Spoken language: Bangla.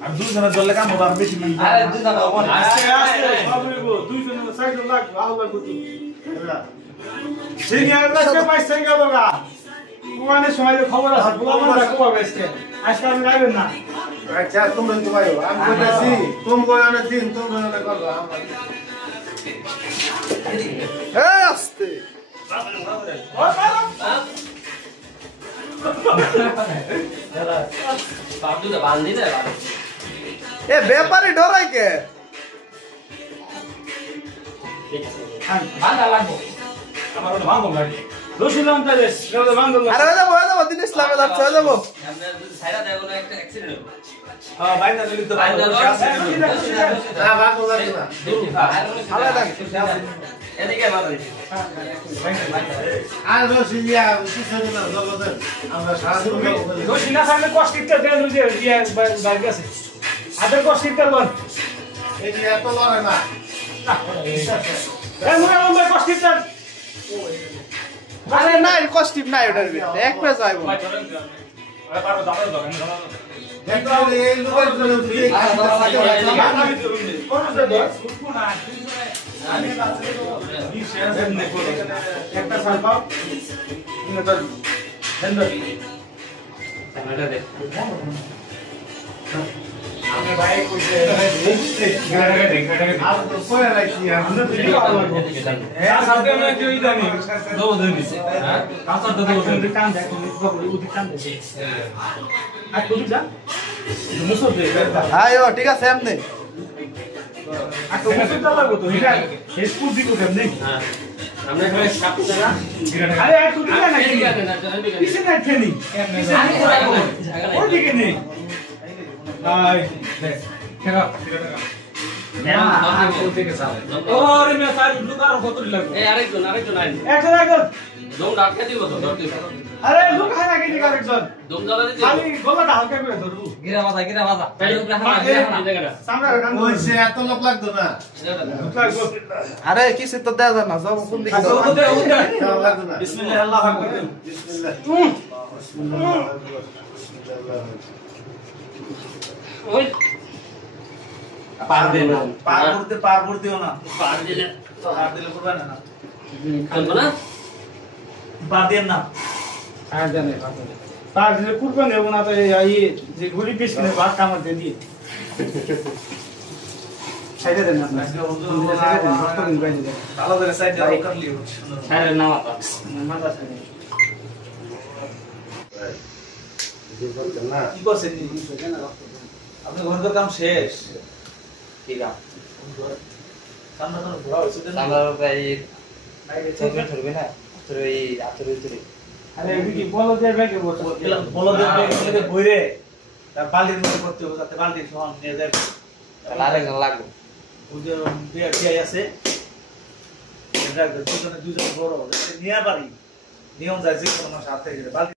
আর দুজনের জলে কাম হবে আর বেশি না আরে দুজন হবে আস্তে আস্তে সব হইবো দুইজনের সাইড লাগবে ভালো লাগবে তো সিনিয়র লাগবে পয়সা গেল গা কোয়ানে সময় খবর আছে বলা কবে আজকে আজকে আমি যাবেন না আচ্ছা তোমরা তো ভাই আমি কইতাছি তুমি কোয়ানে দিন তোমরা না করবা আমরা এই আস্তে বাবু তো বান্ধি দে এ ব্যাপারে ডরাই কে বান্ধা লাগবো আমার ওটা ভাঙল লাগে রসিলাম তাহলে সেটা ভাঙল আরে হয়ে যাবো দিন ইসলামে যাচ্ছে হয়ে যাবো আমরা যদি সাইরা দেব না একটা অ্যাক্সিডেন্ট হবে হ্যাঁ বাইনা যদি তো বাইনা না ভাগ লাগবে না এদিকে বাবা আর রসিলিয়া কিছু না জগতে আমরা সারা জীবন রসিলা সামনে কষ্টিকটা দেন যে ইয়ে বাইক আছে আদের কষ্টিকটা বল এই যে এত লড়ে না এই মুরা লম্বা কষ্টিকটা আরে নাই কস্টিপ নাই ওটার ভিতরে এক পেজ আইবো আরে পারো দাও দাও দেখো এই লোকের জন্য ফ্রি একটা সাল পাও ইনটা হেন্ডল এটা দে আমি ভাই কইছে গাড়ি গাড়ি আর তো পরে রাখছি আমরা হ্যাঁ সাথে আমি কি জানি দো দিন হ্যাঁ কাঁচা তো দো দিন কাম দেখো উদি কাম দেখে আর কই যা মুসো দে আইও ঠিক আছে এমনি আর তো মুসো দা লাগো তো হিরা এই পুজি কো দেন নেই হ্যাঁ আমরা এখানে সাপ না আরে আর তুই না কিসে না ট্রেনিং ওই দিকে নেই আই দেখ খেলা ওরে মে সাইড লুকার কত লাগবে এই আরেকজন আইন একজন একজন দম ডাকা দিব তো ধরতে আরে লুক হানা কি দিকে আরেকজন দম জ্বালা দিতে খালি গলাটা হালকা করে ধরবু গিরা বাধা তাই উপরে হানা জায়গাটা সামনে কান কইছে এত লোক লাগতো না আরে কিছু তো দেয়া যায় না যাব কোন দিকে এত লাগতো না বিসমিল্লাহ আল্লাহু আকবার বিসমিল্লাহ ওই পার করতেও না পার দিলে পার দিলে করবে না চলবে না পার দেন না আর জানে পার দিলে করবে না না তো এই যে গুলি পিস কিনে ভাত কামার দিয়ে দিয়ে সাইডে দেন না সাইডে দেন রক্ত দিন বাইরে দেন ভালো করে সাইডে রক্ত লিও আরে না মাথা মাথা সাইডে না কি করছেন আপনি ঘরের কাম শেষ ঠিক আছে কামটা তো ঘোরা হইছে না আমরা ভাই বাইরে ধরবে না তোর এই আতরে ধরে আরে এগুলি কি বলদের ব্যাগে বসে বলদের ব্যাগে বইরে তার বালতির মধ্যে করতে হবে যাতে বালতি সমান নিয়ে যায় আরেকজন লাগবে ওই যে বিয়ে আছে এটা দুজনে বড় নিয়ে পারি নিয়ম যায় যে কোনো সাথে বালতি